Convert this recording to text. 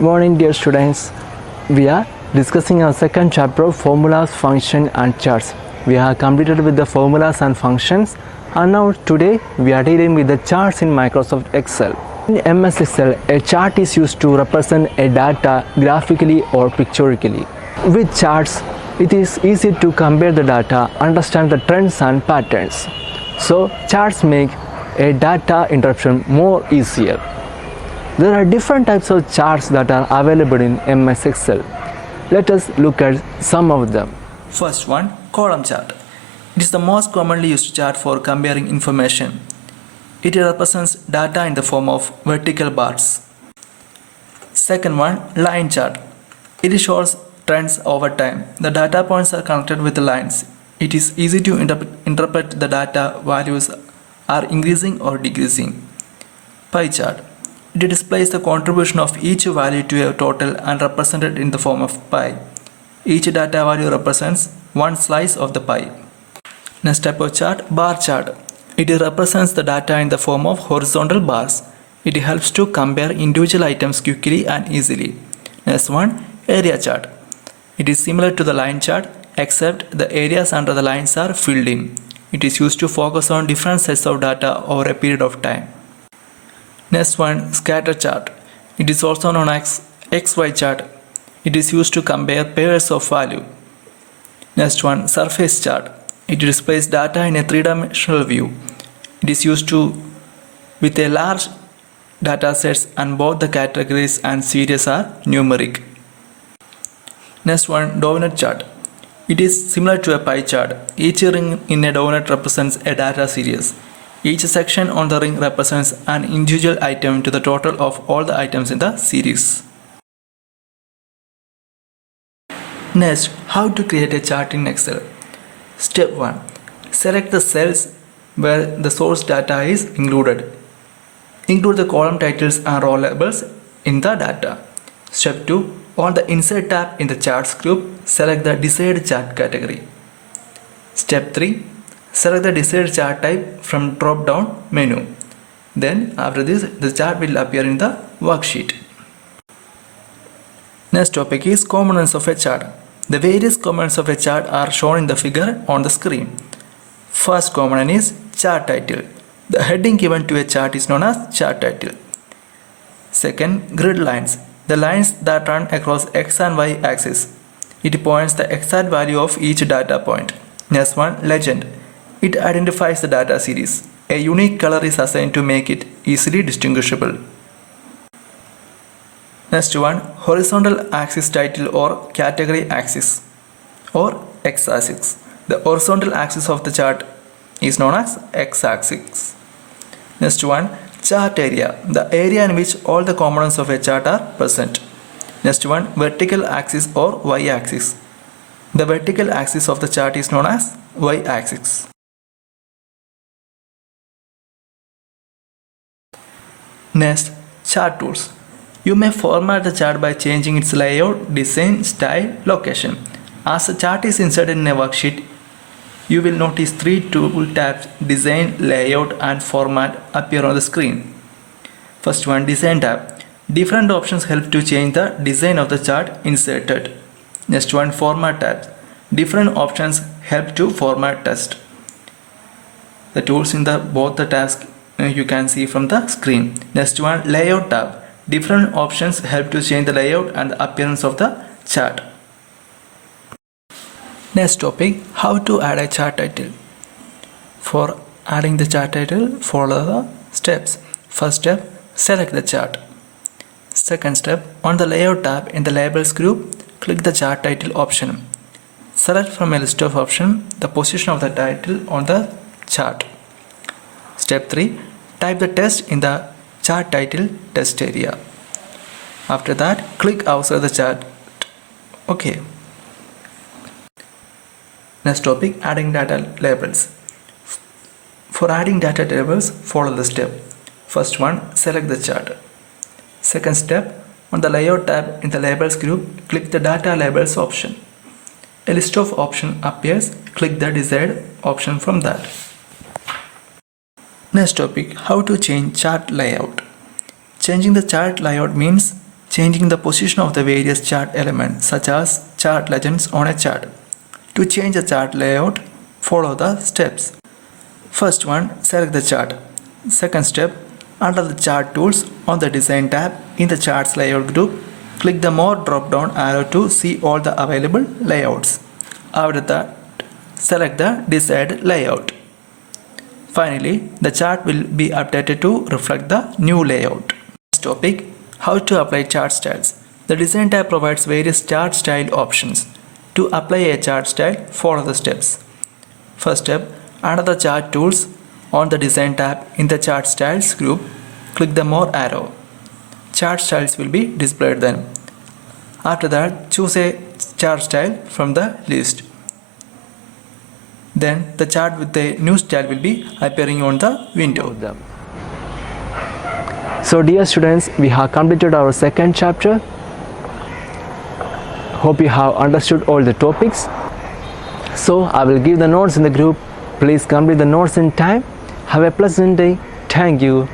Good morning, dear students. We are discussing our second chapter of formulas, function and charts. We have completed with the formulas and functions, and now today we are dealing with the charts in Microsoft Excel. In MS Excel, a chart is used to represent a data graphically or pictorially. With charts, it is easy to compare the data, understand the trends and patterns. So charts make a data interpretation more easier. There are different types of charts that are available in MS Excel. Let us look at some of them. First one, column chart. It is the most commonly used chart for comparing information. It represents data in the form of vertical bars. Second one, line chart. It shows trends over time. The data points are connected with the lines. It is easy to interpret the data values are increasing or decreasing. Pie chart. It displays the contribution of each value to a total and represented in the form of pie. Each data value represents one slice of the pie. Next type of chart, bar chart. It represents the data in the form of horizontal bars. It helps to compare individual items quickly and easily. Next one, area chart. It is similar to the line chart except the areas under the lines are filled in. It is used to focus on different sets of data over a period of time. Next one, scatter chart. It is also known as XY chart. It is used to compare pairs of value. Next one, surface chart. It displays data in a three-dimensional view. It is used with a large data sets and both the categories and series are numeric. Next one, donut chart. It is similar to a pie chart. Each ring in a donut represents a data series. Each section on the ring represents an individual item to the total of all the items in the series. Next, how to create a chart in Excel. Step 1. Select the cells where the source data is included. Include the column titles and row labels in the data. Step 2. On the Insert tab in the Charts group, select the desired chart category. Step 3. Select the desired chart type from drop-down menu. Then after this, the chart will appear in the worksheet. Next topic is components of a chart. The various components of a chart are shown in the figure on the screen. First component is chart title. The heading given to a chart is known as chart title. Second, grid lines. The lines that run across X and Y axis. It points the exact value of each data point. Next one, legend. It identifies the data series. A unique color is assigned to make it easily distinguishable. Next one, horizontal axis title or category axis or x-axis. The horizontal axis of the chart is known as x-axis. Next one, chart area. The area in which all the components of a chart are present. Next one, vertical axis or y-axis. The vertical axis of the chart is known as y-axis. Next, chart tools. You may format the chart by changing its layout, design, style, location. As the chart is inserted in a worksheet, you will notice three tool tabs, Design, Layout and Format appear on the screen. First one, Design tab. Different options help to change the design of the chart inserted. Next one, Format tab. Different options help to format text. The tools in both the tabs you can see from the screen. Next one, Layout tab. Different options help to change the layout and the appearance of the chart. Next topic, how to add a chart title. For adding the chart title, follow the steps. First step, select the chart. Second step, on the Layout tab in the Labels group, click the chart title option. Select from a list of options the position of the title on the chart. Step 3, type the text in the chart title text area. After that, click outside the chart. Okay. Next topic, adding data labels. For adding data labels, follow the step. First one, select the chart. Second step, on the Layout tab in the Labels group, click the Data Labels option. A list of options appears. Click the desired option from that. Next topic, how to change chart layout. Changing the chart layout means changing the position of the various chart elements such as chart legends on a chart. To change the chart layout, follow the steps. First one, select the chart. Second step, under the chart tools on the design tab in the charts layout group, click the more drop down arrow to see all the available layouts. After that, select the desired layout. Finally, the chart will be updated to reflect the new layout. Next topic, how to apply chart styles. The design tab provides various chart style options. To apply a chart style, follow the steps. First step, under the chart tools on the design tab in the chart styles group, click the more arrow. Chart styles will be displayed then. After that, choose a chart style from the list. Then the chart with the new style will be appearing on the window. So dear students, we have completed our second chapter. Hope you have understood all the topics. So I will give the notes in the group. Please complete the notes in time. Have a pleasant day. Thank you.